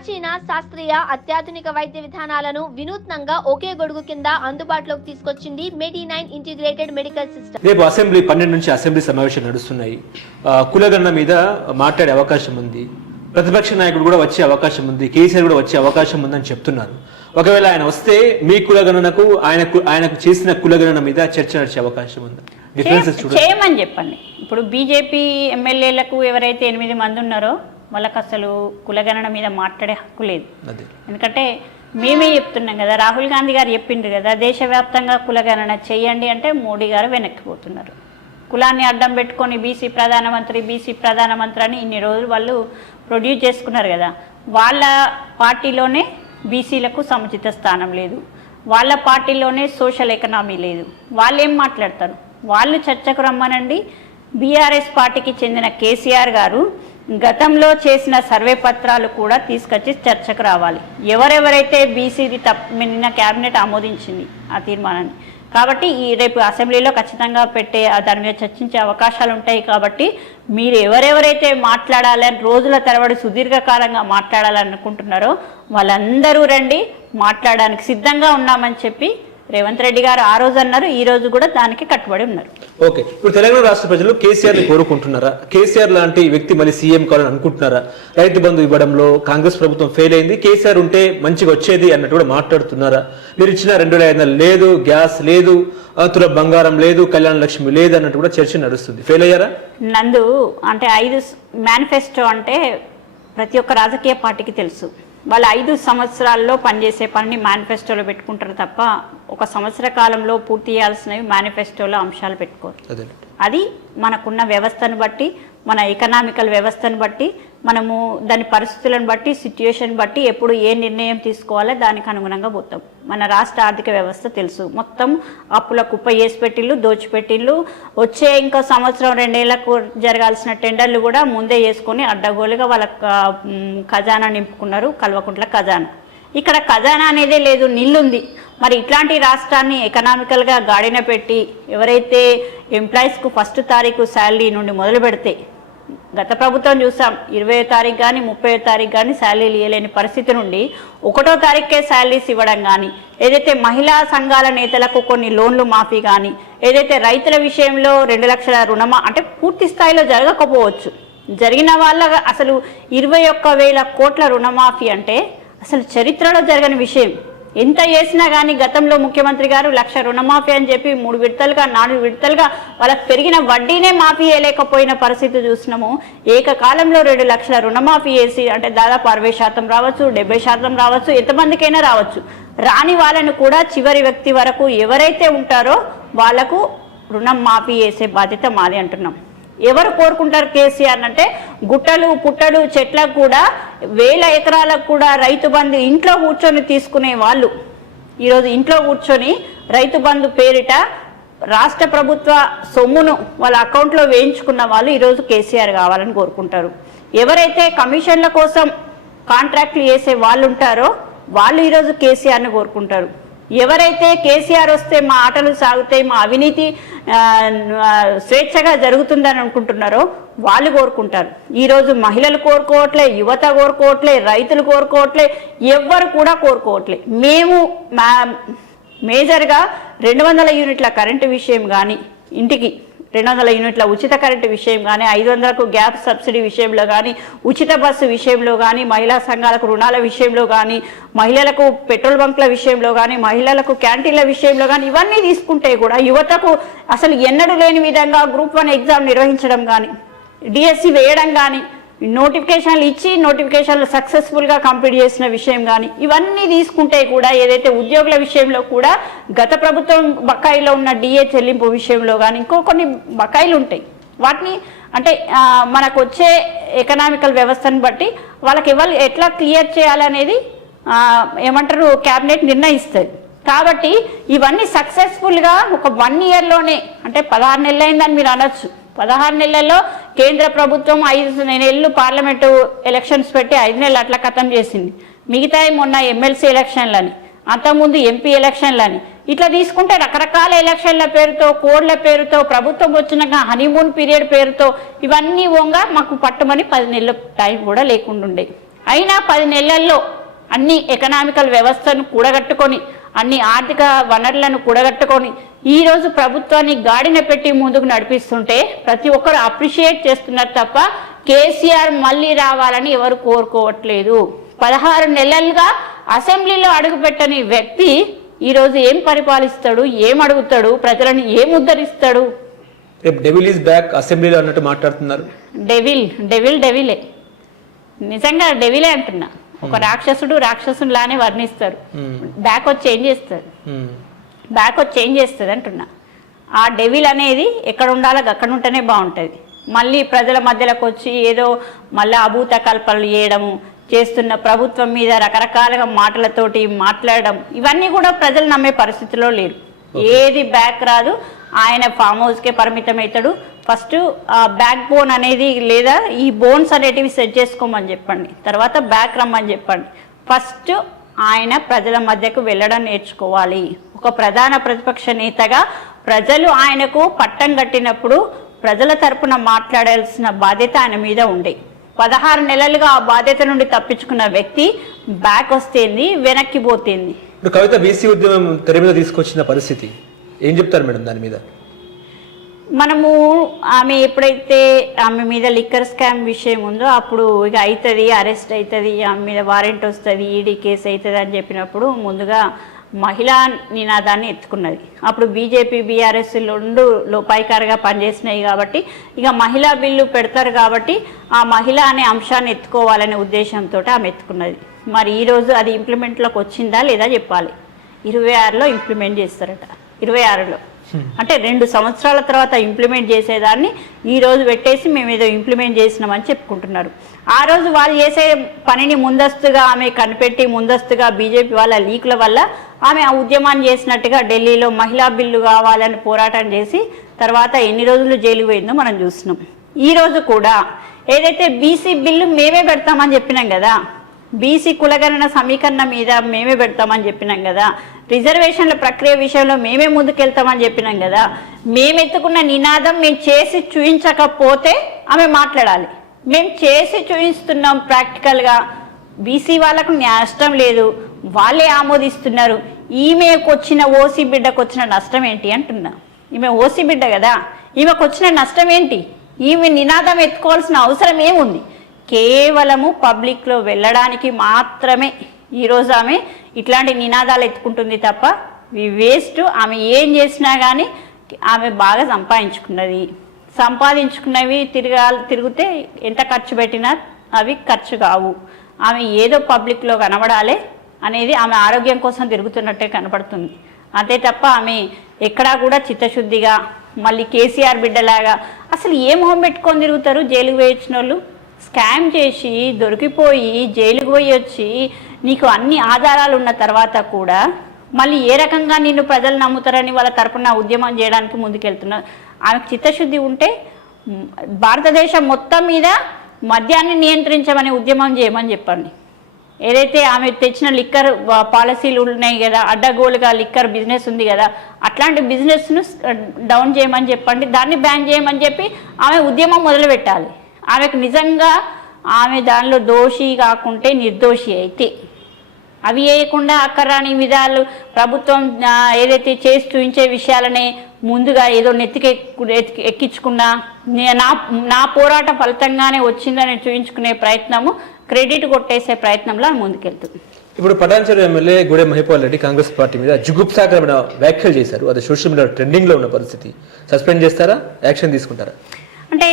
ప్రాచీన శాస్త్రీయ అత్యాధునిక వైద్య విధానాలను వినూత్నంగా ఒకే గొడుగు కింద అందుబాటులోకి తీసుకొచ్చింది మెడి9 ఇంటిగ్రేటెడ్ మెడికల్ సిస్టమ్. రేపు అసెంబ్లీ 12 నుంచి అసెంబ్లీ సమావేశాలు నడుస్తున్నాయి. కులగణన మీద మాట్లాడే అవకాశం ఉంది. ప్రతిపక్ష నాయకుడు కూడా వచ్చే అవకాశం ఉంది. కేసీఆర్ కూడా వచ్చే అవకాశం ఉందని చెప్తున్నారు. ఒకవేళ ఆయన వస్తే మీ కులగణనకు ఆయనకు చేసిన కులగణన మీద చర్చ నడిచే అవకాశం ఉంది. చేయమని చెప్పండి. ఇప్పుడు బీజేపీ ఎమ్మెల్యేలకు ఎవరైతే 8 మంది ఉన్నారో వాళ్ళకి అసలు కులగణన మీద మాట్లాడే హక్కు లేదు. ఎందుకంటే మేమే చెప్తున్నాం కదా, రాహుల్ గాంధీ గారు చెప్పిండ్రు కదా, దేశవ్యాప్తంగా కులగణన చేయండి అంటే మోడీ గారు వెనక్కిపోతున్నారు. కులాన్ని అడ్డం పెట్టుకొని బీసీ ప్రధానమంత్రి అని ఇన్ని రోజులు వాళ్ళు ప్రొడ్యూస్ చేసుకున్నారు కదా. వాళ్ళ పార్టీలోనే బీసీలకు సముచిత స్థానం లేదు, వాళ్ళ పార్టీలోనే సోషల్ ఎకనామీ లేదు. వాళ్ళు ఏం మాట్లాడతారు? వాళ్ళు చర్చకు రమ్మనండి. బీఆర్ఎస్ పార్టీకి చెందిన కేసీఆర్ గారు గతంలో చేసిన సర్వే పత్రాలు కూడా తీసుకొచ్చి చర్చకు రావాలి. ఎవరెవరైతే బీసీది నిన్న క్యాబినెట్ ఆమోదించింది ఆ తీర్మానాన్ని. కాబట్టి రేపు అసెంబ్లీలో ఖచ్చితంగా దాని మీద చర్చించే అవకాశాలు ఉంటాయి. కాబట్టి మీరు ఎవరెవరైతే మాట్లాడాలని రోజుల తరబడి సుదీర్ఘకాలంగా మాట్లాడాలనుకుంటున్నారో వాళ్ళందరూ రండి, మాట్లాడడానికి సిద్ధంగా ఉన్నామని చెప్పి రేవంత్ రెడ్డి గారు ఆ రోజు అన్నారు. ఈ రోజు కూడా దానికి కట్టుబడి ఉన్నారు. ఓకే, ఇప్పుడు తెలంగాణ రాష్ట్ర ప్రజలు కేసీఆర్ ని కోరుకుంటున్నారా? కేసీఆర్ లాంటి వ్యక్తి మళ్ళీ సీఎం కావాలని అనుకుంటున్నారా? రైతు బంధు ఇవ్వడంలో కాంగ్రెస్ ప్రభుత్వం ఫెయిల్ అయింది, కేసీఆర్ ఉంటే మంచిగా వచ్చేది అన్నట్టు కూడా మాట్లాడుతున్నారా? మీరు ఇచ్చిన 2,500 లేదు, గ్యాస్ లేదు, తుల బంగారం లేదు, కళ్యాణ లక్ష్మి లేదు అన్నట్టు కూడా చర్చ నడుస్తుంది. ఫెయిల్ అయ్యారా? నందు అంటే 5 మేనిఫెస్టో అంటే ప్రతి ఒక్క రాజకీయ పార్టీకి తెలుసు. వాళ్ళు 5 సంవత్సరాల్లో పనిచేసే పనిని మేనిఫెస్టోలో పెట్టుకుంటారు తప్ప ఒక సంవత్సర కాలంలో పూర్తి చేయాల్సినవి మేనిఫెస్టోలో అంశాలు పెట్టుకోరు. అది మనకున్న వ్యవస్థను బట్టి, మన ఎకనామికల్ వ్యవస్థను బట్టి, మనము దాని పరిస్థితులను బట్టి, సిచ్యుయేషన్ బట్టి ఎప్పుడు ఏ నిర్ణయం తీసుకోవాలో దానికి అనుగుణంగా పోతాం. మన రాష్ట్ర ఆర్థిక వ్యవస్థ తెలుసు. మొత్తం అప్పుల కుప్ప వేసి పెట్టిళ్ళు, దోచిపెట్టిళ్ళు. వచ్చే ఇంకో సంవత్సరం 2 ఏళ్లకు జరగాల్సిన టెండర్లు కూడా ముందే చేసుకొని అడ్డగోలుగా వాళ్ళ ఖజానా నింపుకున్నారు. కల్వకుంట్ల ఖజానా. ఇక్కడ ఖజానా అనేదే లేదు, నిల్లుంది. మరి ఇట్లాంటి రాష్ట్రాన్ని ఎకనామికల్గా గాడిన పెట్టి ఎవరైతే ఎంప్లాయీస్కు 1వ తారీఖు శాలరీ నుండి మొదలు పెడితే, గత ప్రభుత్వం చూసాం 20వ తారీఖు కానీ 30వ తారీఖు కానీ శాలరీలు ఇవ్వలేని పరిస్థితి నుండి 1వ తారీఖుకే శాలరీస్ ఇవ్వడం కానీ, ఏదైతే మహిళా సంఘాల నేతలకు కొన్ని లోన్లు మాఫీ కానీ, ఏదైతే రైతుల విషయంలో 2 లక్షల రుణమా అంటే పూర్తి స్థాయిలో జరగకపోవచ్చు, జరిగిన వాళ్ళ అసలు 21,000 కోట్ల రుణమాఫీ అంటే అసలు చరిత్రలో జరగని విషయం. ఎంత చేసినా కానీ గతంలో ముఖ్యమంత్రి గారు 1,00,000 రుణమాఫీ అని చెప్పి 3 విడతలుగా 4 విడతలుగా వాళ్ళకి పెరిగిన వడ్డీనే మాఫీ చేయలేకపోయిన పరిస్థితి చూసినాము. ఏకకాలంలో 2 లక్షల రుణమాఫీ చేసి అంటే దాదాపు 60% రావచ్చు, 70% రావచ్చు, ఎంతమందికైనా రావచ్చు. రాని వాళ్ళను కూడా చివరి వ్యక్తి వరకు ఎవరైతే ఉంటారో వాళ్లకు రుణం మాఫీ చేసే బాధ్యత మాది అంటున్నాం. ఎవరు కోరుకుంటారు కేసీఆర్ అంటే? గుట్టలు పుట్టలు చెట్లకు కూడా 1000 ఎకరాలకు కూడా రైతు బంధు ఇంట్లో కూర్చొని తీసుకునే వాళ్ళు ఈరోజు ఇంట్లో కూర్చొని రైతు బంధు పేరిట రాష్ట్ర ప్రభుత్వ సొమ్మును వాళ్ళ అకౌంట్లో వేయించుకున్న వాళ్ళు ఈరోజు కేసీఆర్ కావాలని కోరుకుంటారు. ఎవరైతే కమిషన్ల కోసం కాంట్రాక్ట్లు చేసే వాళ్ళు ఉంటారో వాళ్ళు ఈరోజు కేసీఆర్ని కోరుకుంటారు. ఎవరైతే కేసీఆర్ వస్తే మా ఆటలు సాగుతాయి, మా అవినీతి స్వేచ్ఛగా జరుగుతుందని అనుకుంటున్నారో వాళ్ళు కోరుకుంటారు. ఈరోజు మహిళలు కోరుకోవట్లే, యువత కోరుకోవట్లే, రైతులు కోరుకోవట్లే, ఎవ్వరు కూడా కోరుకోవట్లే. మేము మేజర్గా 200 యూనిట్ల కరెంటు విషయం కానీ, ఇంటికి 200 యూనిట్ల ఉచిత కరెంటు విషయం కానీ, 500కు గ్యాస్ సబ్సిడీ విషయంలో కానీ, ఉచిత బస్సు విషయంలో కానీ, మహిళా సంఘాలకు రుణాల విషయంలో కానీ, మహిళలకు పెట్రోల్ బంక్ల విషయంలో కానీ, మహిళలకు క్యాంటీన్ల విషయంలో కానీ, ఇవన్నీ తీసుకుంటే కూడా యువతకు అసలు ఎన్నడూ లేని విధంగా గ్రూప్ 1 ఎగ్జామ్ నిర్వహించడం కానీ, డిఎస్సి వేయడం కానీ, నోటిఫికేషన్లు ఇచ్చి నోటిఫికేషన్లు సక్సెస్ఫుల్గా కంప్లీట్ చేసిన విషయం కానీ, ఇవన్నీ తీసుకుంటే కూడా ఏదైతే ఉద్యోగుల విషయంలో కూడా గత ప్రభుత్వం బకాయిలో ఉన్న డిఏ చెల్లింపు విషయంలో కానీ ఇంకో కొన్ని బకాయిలు ఉంటాయి. వాటిని అంటే మనకు వచ్చే ఎకనామికల్ వ్యవస్థను బట్టి వాళ్ళకి ఎట్లా క్లియర్ చేయాలనేది ఏమంటారు క్యాబినెట్ నిర్ణయిస్తుంది. కాబట్టి ఇవన్నీ సక్సెస్ఫుల్గా ఒక 1 ఇయర్లోనే అంటే 16 నెలలు అయిందని మీరు అనొచ్చు. 16 నెలల్లో కేంద్ర ప్రభుత్వం 5 నెలలు పార్లమెంటు ఎలక్షన్స్ పెట్టి 5 నెలలు అట్లా ఖతం చేసింది. మిగతా మొన్న ఎమ్మెల్సీ ఎలక్షన్లని, అంతకుముందు ఎంపీ ఎలక్షన్లని, ఇట్లా తీసుకుంటే రకరకాల ఎలక్షన్ల పేరుతో, కోడ్ల పేరుతో, ప్రభుత్వం వచ్చినాక హనీమూన్ పీరియడ్ పేరుతో ఇవన్నీ ఓంగా మాకు పట్టుమని 10 నెలల టైం కూడా లేకుండా ఉండే. అయినా 10 నెలల్లో అన్ని ఎకనామికల్ వ్యవస్థను కూడగట్టుకొని అన్ని ఆర్థిక వనరులను కూడగట్టుకొని ఈరోజు ప్రభుత్వాన్ని గాడిన పెట్టి ముందుకు నడిపిస్తుంటే ప్రతి ఒక్కరు అప్రిషియేట్ చేస్తున్నారు తప్ప కేసీఆర్ మళ్ళీ రావాలని ఎవరు కోరుకోవట్లేదు. 16 నెలలుగా అసెంబ్లీలో అడుగుపెట్టని వ్యక్తి ఈరోజు ఏం పరిపాలిస్తాడు, ఏం అడుగుతాడు, ప్రజలను ఏం ఉద్ధరిస్తాడు? డెవిల్ ఈజ్ బ్యాక్ అసెంబ్లీలో అన్నట్టు మాట్లాడుతున్నారు. డెవిలే నిజంగా డెవిలే అంటున్నా. ఒక రాక్షసులానే వర్ణిస్తారు. బ్యాక్ వచ్చి చేంజ్ చేస్తుంది అంటున్నా. ఆ డెవిల్ అనేది ఎక్కడ ఉండాలో అక్కడ ఉంటేనే బాగుంటుంది. మళ్ళీ ప్రజల మధ్యలోకి వచ్చి ఏదో మళ్ళీ అభూత కల్పనలు చేయడము చేస్తున్న ప్రభుత్వం మీద రకరకాలుగా మాటలతోటి మాట్లాడడం ఇవన్నీ కూడా ప్రజలు నమ్మే పరిస్థితిలో లేరు. ఏది బ్యాక్ రాదు. ఆయన ఫామ్ హౌస్కే పరిమితం అవుతాడు. ఫస్ట్ బ్యాక్ బోన్ అనేది లేదా ఈ బోన్స్ అనేటివి సెట్ చేసుకోమని చెప్పండి, తర్వాత బ్యాక్ రమ్మని చెప్పండి. ఫస్ట్ ఆయన ప్రజల మధ్యకు వెళ్ళడం నేర్చుకోవాలి. ఒక ప్రధాన ప్రతిపక్ష నేతగా ప్రజలు ఆయనకు పట్టం కట్టినప్పుడు ప్రజల తరపున మాట్లాడాల్సిన బాధ్యత ఆయన మీద ఉండే. 16 నెలలుగా ఆ బాధ్యత నుండి తప్పించుకున్న వ్యక్తి బ్యాక్ వస్తేంది, వెనక్కి పోతేంది. ఇప్పుడు కవిత బీసీ ఉద్యమం తెర మీద తీసుకొచ్చిన పరిస్థితి ఏం చెప్తారు మేడం దాని మీద? మనము ఆమె ఎప్పుడైతే ఆమె మీద లిక్కర్ స్కామ్ విషయం ఉందో అప్పుడు ఇక అవుతుంది, అరెస్ట్ అవుతుంది, ఆమె మీద వారెంట్ వస్తుంది, ఈడీ కేసు అవుతుంది అని చెప్పినప్పుడు ముందుగా మహిళా నినాదాన్ని ఎత్తుకున్నది. అప్పుడు బీజేపీ బీఆర్ఎస్ రెండు లోపాయికారుగా పనిచేసినాయి కాబట్టి ఇక మహిళా బిల్లు పెడతారు కాబట్టి ఆ మహిళ అనే అంశాన్ని ఎత్తుకోవాలనే ఉద్దేశంతో ఆమె ఎత్తుకున్నది. మరి ఈరోజు అది ఇంప్లిమెంట్లోకి వచ్చిందా లేదా చెప్పాలి. 26లో ఇంప్లిమెంట్ చేస్తారట. 26లో అంటే 2 సంవత్సరాల తర్వాత ఇంప్లిమెంట్ చేసేదాన్ని ఈ రోజు పెట్టేసి మేము ఏదో ఇంప్లిమెంట్ చేసినామని చెప్పుకుంటున్నారు. ఆ రోజు వాళ్ళు చేసే పనిని ముందస్తుగా ఆమె కనిపెట్టి ముందస్తుగా బీజేపీ వాళ్ళ లీకుల వల్ల ఆమె ఆ ఉద్యమాన్ని చేసినట్టుగా ఢిల్లీలో మహిళా బిల్లు కావాలని పోరాటం చేసి తర్వాత ఎన్ని రోజులు జైలు పోయిందో మనం చూస్తున్నాం. ఈ రోజు కూడా ఏదైతే బీసీ బిల్లు మేమే పెడతామని చెప్పినాం కదా, బీసీ కులగణన సమీకరణ మీద మేమే పెడతామని చెప్పినాం కదా, రిజర్వేషన్ల ప్రక్రియ విషయంలో మేమే ముందుకెళ్తామని చెప్పినాం కదా, మేమెత్తుకున్న నినాదం మేము చేసి చూపించకపోతే ఆమె మాట్లాడాలి. మేము చేసి చూపిస్తున్నాం ప్రాక్టికల్గా, బీసీ వాళ్ళకు నష్టం లేదు, వాళ్ళే ఆమోదిస్తున్నారు. ఈమెకు వచ్చిన ఓసీ బిడ్డకు వచ్చిన నష్టం ఏంటి అంటున్నా. ఈమె ఓసీ బిడ్డ కదా, ఈమెకు వచ్చిన నష్టం ఏంటి? ఈమె నినాదం ఎత్తుకోవాల్సిన అవసరం ఏముంది? కేవలము పబ్లిక్లో వెళ్ళడానికి మాత్రమే ఈరోజు ఆమె ఇట్లాంటి నినాదాలు ఎత్తుకుంటుంది తప్ప వేస్ట్. ఆమె ఏం చేసినా కానీ ఆమె బాగా సంపాదించుకున్నవి తిరిగితే ఎంత ఖర్చు పెట్టినా అవి ఖర్చు కావు. ఆమె ఏదో పబ్లిక్లో కనబడాలి అనేది ఆమె ఆరోగ్యం కోసం తిరుగుతున్నట్టే కనపడుతుంది. అంతే తప్ప ఆమె ఎక్కడా కూడా చిత్తశుద్ధిగా మళ్ళీ కేసీఆర్ బిడ్డలాగా అసలు ఏ మొహం పెట్టుకొని తిరుగుతారు? జైలుకు వేయించిన వాళ్ళు స్కామ్ చేసి దొరికిపోయి జైలుకు పోయి వచ్చి నీకు అన్ని ఆధారాలు ఉన్న తర్వాత కూడా మళ్ళీ ఏ రకంగా నిన్ను ప్రజలు నమ్ముతారని వాళ్ళ తరపున ఉద్యమం చేయడానికి ముందుకెళ్తున్నారు. ఆమెకు చిత్తశుద్ధి ఉంటే భారతదేశం మొత్తం మీద మద్యాన్ని నియంత్రించమని ఉద్యమం చేయమని చెప్పండి. ఏదైతే ఆమె తెచ్చిన లిక్కర్ పాలసీలు ఉన్నాయి కదా, అడ్డగోలుగా లిక్కర్ బిజినెస్ ఉంది కదా, అట్లాంటి బిజినెస్ను డౌన్ చేయమని చెప్పండి, దాన్ని బ్యాన్ చేయమని చెప్పి ఆమె ఉద్యమం మొదలుపెట్టాలి. ఆమెకు నిజంగా ఆమె దానిలో దోషి కాకుంటే నిర్దోషి అయితే అవి వేయకుండా అక్కరాని విధాలు ప్రభుత్వం ఏదైతే చేసి చూపించే విషయాలనే ముందుగా ఏదో ఎక్కించుకున్నా నా పోరాట ఫలితంగానే వచ్చిందని చూపించుకునే ప్రయత్నము, క్రెడిట్ కొట్టేసే ప్రయత్నంలో ముందుకెళ్తుంది. ఇప్పుడు పటాన్చెరు ఎమ్మెల్యే గూడెం మహిపాల్ రెడ్డి కాంగ్రెస్ పార్టీ మీద జుగుప్సాకరమైన వ్యాఖ్యలు చేశారు. అది సోషల్ మీడియా ట్రెండింగ్లో ఉన్న పరిస్థితి. సస్పెండ్ చేస్తారా, యాక్షన్ తీసుకుంటారా? అంటే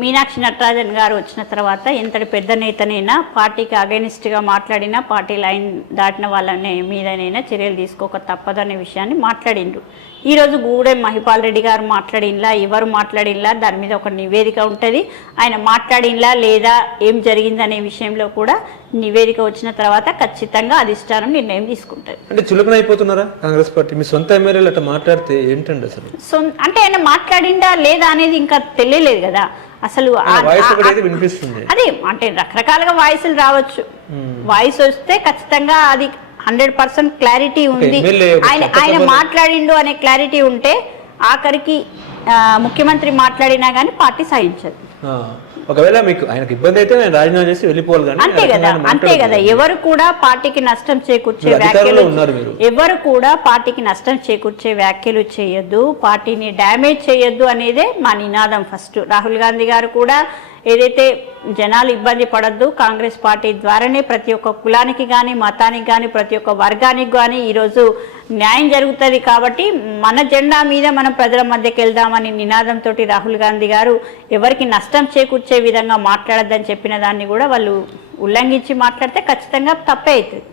మీనాక్షి నటరాజన్ గారు వచ్చిన తర్వాత ఎంతటి పెద్ద నేతనైనా పార్టీకి అగైనిస్ట్గా మాట్లాడినా పార్టీ లైన్ దాటిన వాళ్ళ మీదనైనా చర్యలు తీసుకోక తప్పదనే విషయాన్ని మాట్లాడిండ్రు. ఈరోజు గూడెం మహిపాల్ రెడ్డి గారు మాట్లాడినలా, ఎవరు మాట్లాడినలా దాని మీద ఒక నివేదిక ఉంటుంది. ఆయన మాట్లాడినలా లేదా ఏం జరిగిందనే విషయంలో కూడా నివేదిక వచ్చిన తర్వాత ఖచ్చితంగా అధిష్టానం నిర్ణయం తీసుకుంటుంది. అంటే చులకన అయిపోతున్నారా కాంగ్రెస్ పార్టీ? మీ సొంత ఎమ్మెల్యేలు అట్లా మాట్లాడితే ఏంటండి అసలు? అంటే ఆయన మాట్లాడిందా లేదా అనేది ఇంకా తెలియలేదు కదా అసలు. అదే అంటే రకరకాలుగా వాయిస్లు రావచ్చు. వాయిస్ వస్తే ఖచ్చితంగా అది 100% క్లారిటీ ఉంది. ఆయన మాట్లాడిండు అనే క్లారిటీ ఉంటే ఆఖరికి ముఖ్యమంత్రి మాట్లాడినా కానీ పార్టీ సహించదు. ఒకవేళ మీకు ఆయనకు ఇబ్బంది అయితే ఆయన రాజీనామా చేసి వెళ్ళిపోవాలి కానీ అంతే కదా అంతే కదా. ఎవరు కూడా పార్టీకి నష్టం చేకూర్చే మీరు వ్యాఖ్యలు అధికారంలో ఉన్నారు మీరు. ఎవరు కూడా పార్టీకి నష్టం చేకూర్చే వ్యాఖ్యలు చేయొద్దు, పార్టీని డ్యామేజ్ చేయొద్దు అనేదే మా నినాదం. ఫస్ట్ రాహుల్ గాంధీ గారు కూడా ఏదైతే జనాలు ఇబ్బంది పడద్దు, కాంగ్రెస్ పార్టీ ద్వారానే ప్రతి ఒక్క కులానికి కానీ మతానికి కానీ ప్రతి ఒక్క వర్గానికి కానీ ఈరోజు న్యాయం జరుగుతుంది కాబట్టి మన జెండా మీద మనం ప్రజల మధ్యకి వెళ్దామని నినాదంతో రాహుల్ గాంధీ గారు ఎవరికి నష్టం చేకూర్చే విధంగా మాట్లాడద్దని చెప్పిన దాన్ని కూడా వాళ్ళు ఉల్లంఘించి మాట్లాడితే ఖచ్చితంగా తప్పే అవుతుంది.